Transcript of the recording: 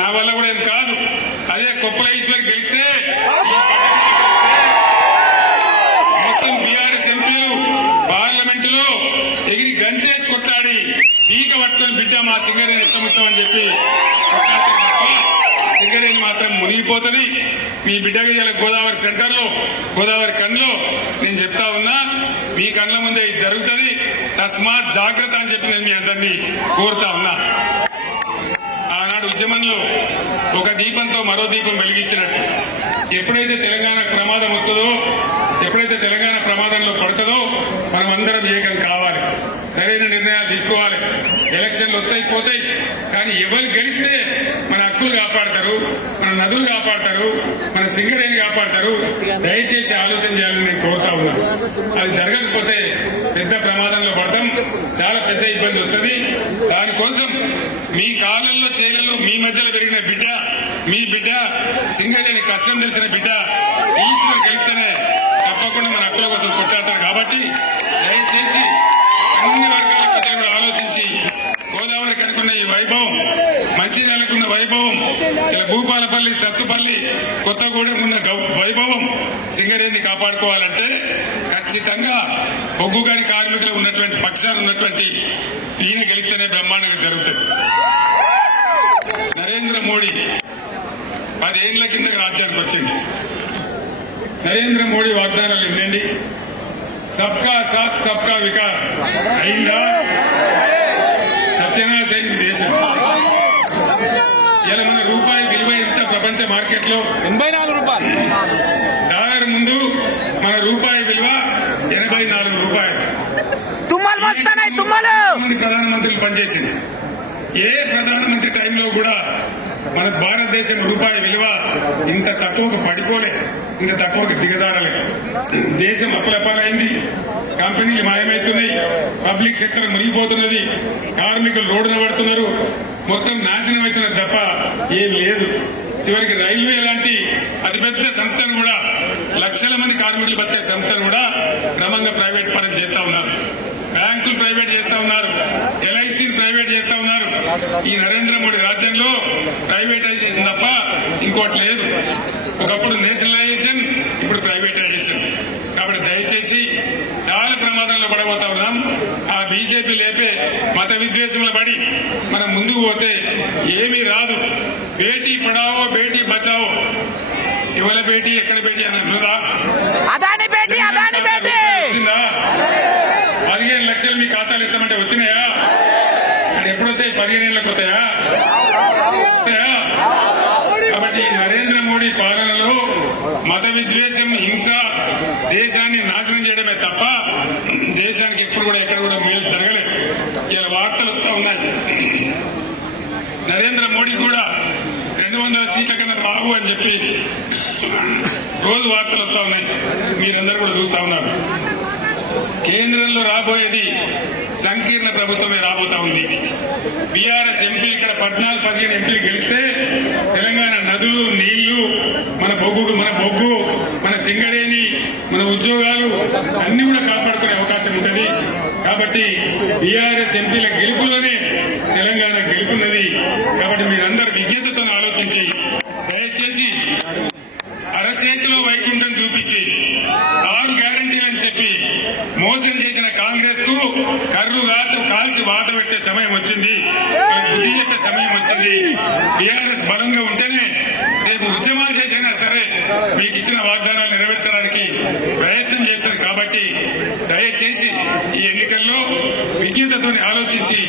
నా వల్ల కూడా ఏం కాదు. అదే కొప్పల ఈశ్వర్ గెలిస్తే మొత్తం బీఆర్ఎస్ ఎంపీలు పార్లమెంట్ లో ఎగిరి గంటేసి కొట్లాడి పీక పట్టుకుని బిడ్డ మా సింగరేణి ఎత్తమిస్తామని చెప్పి సింగరేణి మాత్రం మునిగిపోతుంది. మీ బిడ్డకి గోదావరి సెంటర్ లో గోదావరి కన్లో నేను చెప్తా ఉన్నా, మీ కళ్ళ ముందే ఇది జరుగుతుంది. తస్మాత్ జాగ్రత్త అని చెప్పి నేను మీ అందరినీ కోరుతా ఉన్నా. ఆనాడు ఉద్యమంలో ఒక దీపంతో మరో దీపం వెలిగించినట్టు ఎప్పుడైతే తెలంగాణ ప్రమాదం వస్తుందో, ఎప్పుడైతే తెలంగాణ ప్రమాదంలో పడుతుందో మనం అందరం ఏకం కావాలి, సరైన నిర్ణయాలు తీసుకోవాలి. ఎలక్షన్లు వస్తాయి పోతాయి, కానీ ఎవరు గెలిస్తే మన హక్కులు కాపాడతారు, మన నదులు కాపాడతారు, మన సింగరేణి కాపాడతారు. దయచేసి ఆలోచన చేయాలని నేను కోరుతా ఉన్నా. అది జరగకపోతే పెద్ద ప్రమాదంలో పడతాం, చాలా పెద్ద ఇబ్బంది వస్తుంది. దానికోసం మీ కాలంలో చేలలో మీ మధ్యలో పెరిగిన బిడ్డ, మీ బిడ్డ సింగరేణి కష్టం తెలిసిన బిడ్డ ఈశ్వర్ గెలిస్తేనే తప్పకుండా మన హక్కుల కోసం కొట్లాడతారు. కాబట్టి దయచేసి అన్ని వర్గాల ప్రజలు ఆలోచించి గోదావరి కనుకున్న ఈ వైభవం, మంచిర్యాలకున్న వైభవం, ఇలా భూపాలపల్లి, సత్తుపల్లి, కొత్తగూడెం ఉన్న వైభవం సింగరేణిని కాపాడుకోవాలంటే ఖచ్చితంగా బొగ్గు గని కార్మికులు ఉన్నటువంటి పక్షాలు ఉన్నటువంటి ఈయన గెలిస్తేనే బ్రహ్మాండంగా జరుగుతుంది. నరేంద్ర మోడీ 10 ఏళ్ల కింద రాజ్యానికి వచ్చింది. నరేంద్ర మోడీ వాగ్దానాలు వినండి. సబ్కా సాత్ సబ్కా వికాస్ అయిందా? సత్యనాశ అయింది దేశం. ఇలా మన రూపాయి విలువ ఎంత ప్రపంచ మార్కెట్ లో? 84 రూపాయలు. డాలర్ ముందు మన రూపాయి విలువ 84 రూపాయలు. ప్రధానమంత్రులు పనిచేసింది. ఏ ప్రధానమంత్రి టైంలో కూడా మన భారతదేశం రూపాయి విలువ ఇంత తక్కువకు పడిపోలే, ఇంత తక్కువకు దిగజారలే. దేశం అప్పులపాలైంది, కంపెనీలు మాయమవుతున్నాయి, పబ్లిక్ సెక్టర్ మునిగిపోతున్నది, కార్మికులు రోడ్డున పడుతున్నారు, మొత్తం నాశనం అవుతున్నది తప్ప ఏం లేదు. చివరికి రైల్వే లాంటి అతిపెద్ద సంస్థను కూడా, లక్షల మంది కార్మికులు బతికే సంస్థను కూడా క్రమంగా ప్రైవేట్ పరం చేస్తా ఉన్నారు. బ్యాంకులు ప్రైవేట్ చేస్తా ఉన్నారు, ఎల్ఐసీని ప్రైవేట్ చేస్తా ఉన్నారు. ఈ నరేంద్ర మోడీ రాజ్యంలో ప్రైవేటైజేషన్ తప్ప ఇంకోటి లేదు. ఒకప్పుడు నేషనలైజేషన్, ఇప్పుడు ప్రైవేటైజేషన్. కాబట్టి దయచేసి చాలా ప్రమాదంలో పడబోతా ఉన్నాం. ఆ బీజేపీ లేపే మత విద్వేషంలో పడి మనం ముందుకు పోతే ఏమీ రాదు. బేటీ పడావో బేటీ బచావో, ఎవరి బేటీ ఎక్కడ బేటీ అని అన్నదా? అదాని బేటీ, అదాని బేటీ వచ్చిందా? 15 లక్షలు మీ ఖాతాలు ఇస్తామంటే వచ్చినాయా? అది ఎప్పుడొస్తాయి? 15 ఏళ్ళకి వస్తాయా? కాబట్టి నరేంద్ర మోడీ పాలనలో మత విద్వేషం, హింస దేశాన్ని నాశనం చేయడమే తప్ప దేశానికి ఎప్పుడు కూడా ఎక్కడ కూడా మేలు జరగలేదు. ఇలా వార్తలు వస్తా ఉన్నాయి. నరేంద్ర మోడీ కూడా 200 సీట్ల కన్నా రావు అని చెప్పి రోజు వార్తలు వస్తా ఉన్నాయి. మీరందరూ కూడా చూస్తా ఉన్నారు. కేంద్రంలో రాబోయేది సంకీర్ణ ప్రభుత్వమే రాబోతా ఉంది. బీఆర్ఎస్ ఎంపీలు ఇక్కడ 14-15 ఎంపీలు గెలిస్తే తెలంగాణ నదులు, నీళ్లు, మన బొగ్గు, మన సింగరేణి, మన ఉద్యోగాలు అన్ని కూడా కాపాడుకునే అవకాశం ఉంటుంది. కాబట్టి బీఆర్ఎస్ ఎంపీల గెలుపులోనే తెలంగాణ గెలుపున్నది. కాబట్టి మీరందరూ విజ్ఞతతో ఆలోచించి దయచేసి అరచేతిలో వైకుంఠం చూపించి 6 గ్యారంటీలని చెప్పి మోసం చేసిన కాంగ్రెస్ కు కర్రు కాల్చి వాత పెట్టే సమయం వచ్చింది, బుద్ధి చెప్పే సమయం వచ్చింది. బీఆర్ఎస్ బలంగా ఉంటేనే రేపు ఉద్యమాలు చేసైనా సరే మీకు ఇచ్చిన వాగ్దానాలు నెరవేర్చడానికి ప్రయత్నం చేస్తారు. కాబట్టి దయచేసి ఈ ఎన్నికల్లో విజ్ఞతతో ఆలోచించి